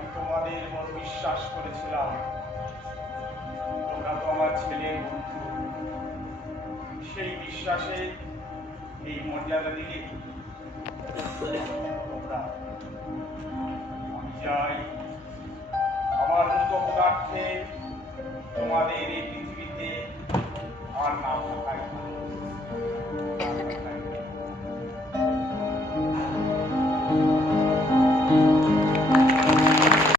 আমি তোমাদের বড় বিশ্বাস করেছিলাম, তোমরা তো আমার ছেলের বন্ধু। সেই বিশ্বাসে এই মর্যাদা দিলে তোমরা। আমি যাই।